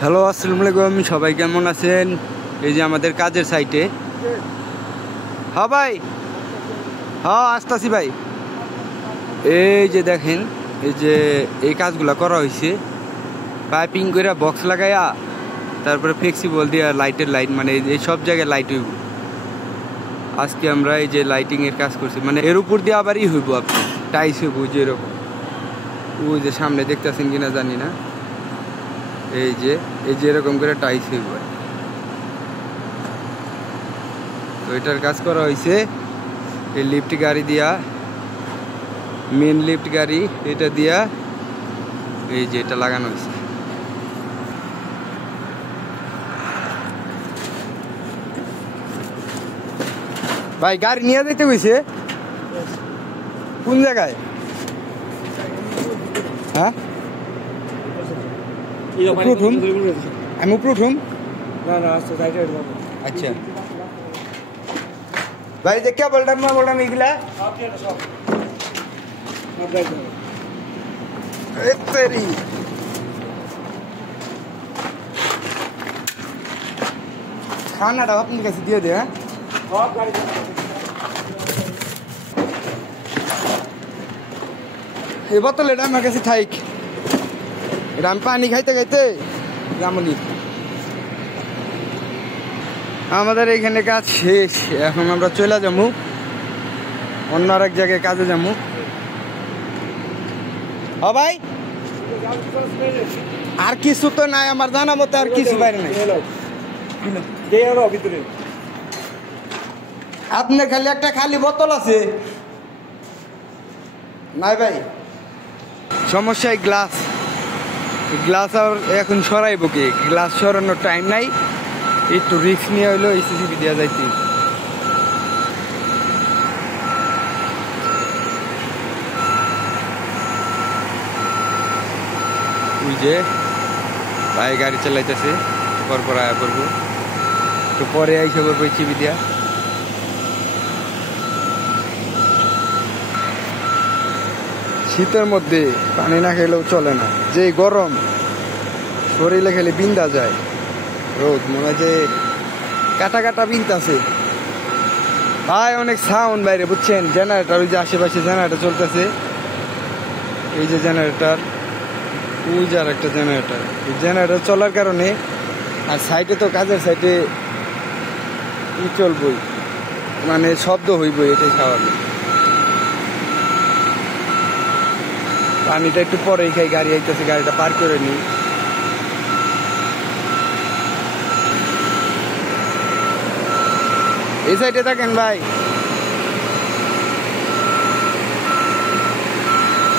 Hello, আসসালামু আলাইকুম। সবাই কেমন আছেন? এই যে আমাদের কাজের সাইটে। হ্যাঁ ভাই, হ্যাঁ আসতেছি ভাই। এই যে দেখেন, এই যে এই কাজগুলা করা হয়েছে পাইপিং করে বক্স লাগাইয়া, তারপরে ফ্লেক্সিবল দিয়া লাইটের লাইট, মানে এই সব জায়গায় লাইট হইব। আজকে আমরা এই যে লাইটিং এর কাজ করছি, মানে এর উপর দিয়ে আবারই হইব, আপনি টাইস হইব যে এরকম। ওই যে সামনে দেখতেছেন কিনা জানি না, এই যে এরকম করে টাইস হইব। তো এটার কাজ করা হয়েছে এই লিফট গাড়ি দিয়া, মেন লিফট গাড়ি এটা দিয়া, এই যে এটা লাগানো হয়েছে। ভাই গাড়ি নিয়ে যেতে হয়েছে কোন জায়গায়? হ্যাঁ আমি উপরে উঠুম। আচ্ছা ভাই, যে কে বললাম না বললাম এগুলা খানাটা আপনার কাছে দিয়ে দে। হ্যাঁ এই বোতল এটা আমার কাছে থাইক, এটা আমি পানি খাইতে খাইতে জামনি। আমাদের এখানে কাজ শেষ, এখন আমরা চলে যাবো অন্য আর এক জায়গায় কাজে যাবো। ও ভাই, আর কিছু তো নাই আমার জানা মতো, আর কিছু বাইরে নাই। আপনার খালি একটা খালি বোতল আছে নাই ভাই? সমস্যা গ্লাস, গ্লাস আর এখন সরাইব কি? গ্লাস সরানোর টাইম নাই, একটু রিস্ক নিয়ে হইলো সিসিবি দেওয়া যাইতে। ওই যে ভাই গাড়ি চালাইতেছে, পর আয়া করবো, একটু পরে আইসে করবো চিবি দিয়া। শীতের মধ্যে পানি না খেলেও চলে না, যে গরম শরীরে খেলে বিন্দা যায়। রোদ মনে হয় যে কাটা কাটা বিনতাছে ভাই, অনেক সাউন্ড বাইরে, বুঝছেন? জেনারেটর, ওই যে আশেপাশে জেনারেটর চলতেছে, এই যে জেনারেটর, ওই যে আর একটা জেনারেটর। জেনারেটর চলার কারণে আর সাইডে তো কাজের সাইডে চলবই, মানে শব্দ হইবই, এটাই স্বাভাবিক। পানিটা একটু পরেই খাই, গাড়ি আইতেছে, গাড়িটা পার করে নিই। এই সাইডে থাকেন ভাই,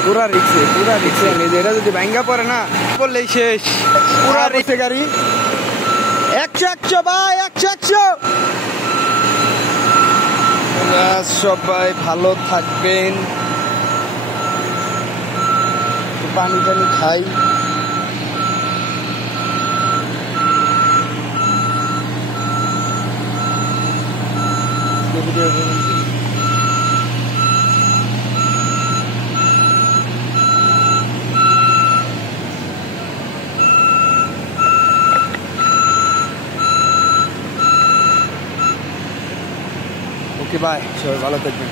পুরা রিক্সে। এটা যদি ভাঙ্গা পড়ে না বললেই শেষ, পুরা রিক্সে গাড়ি। 100 ভাই, 100। সবাই ভালো থাকবেন, পানি টানি খাই। ওকে বাই, সবাই ভালো থাকবেন।